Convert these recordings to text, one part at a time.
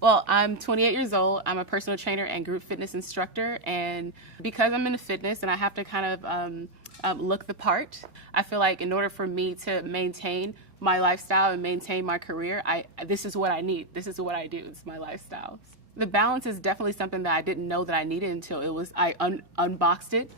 Well, I'm 28 years old. I'm a personal trainer and group fitness instructor. And because I'm into fitness and I have to kind of look the part, I feel like in order for me to maintain my lifestyle and maintain my career, this is what I need. This is what I do. It's my lifestyle. The balance is definitely something that I didn't know that I needed until I unboxed it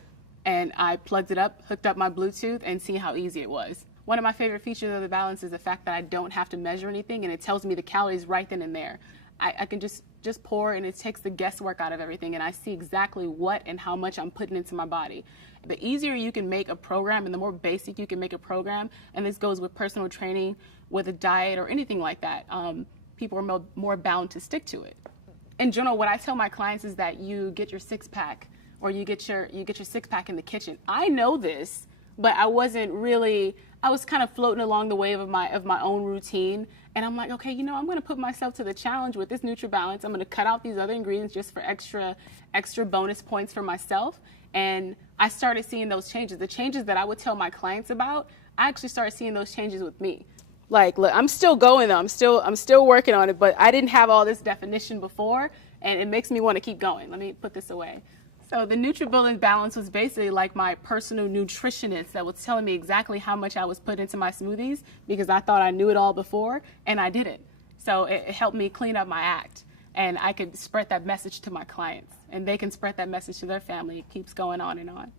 and I plugged it up, hooked up my Bluetooth, and see how easy it was. One of my favorite features of the balance is the fact that I don't have to measure anything, and it tells me the calories right then and there. I can just pour, and it takes the guesswork out of everything, and I see exactly what and how much I'm putting into my body. The easier you can make a program and the more basic you can make a program, and this goes with personal training, with a diet, or anything like that, people are more bound to stick to it. In general, what I tell my clients is that you get your six-pack, or you get your six-pack in the kitchen. I know this, but I was kind of floating along the wave of my own routine. And I'm like, okay, I'm going to put myself to the challenge with this NutriBalance. I'm going to cut out these other ingredients just for extra bonus points for myself. And I started seeing those changes. The changes that I would tell my clients about, I actually started seeing those changes with me. Like, look, I'm still going though. I'm still working on it, but I didn't have all this definition before, and it makes me want to keep going. Let me put this away. So the NutriBullet Balance was basically like my personal nutritionist that was telling me exactly how much I was putting into my smoothies, because I thought I knew it all before, and I didn't. So it helped me clean up my act, and I could spread that message to my clients, and they can spread that message to their family. It keeps going on and on.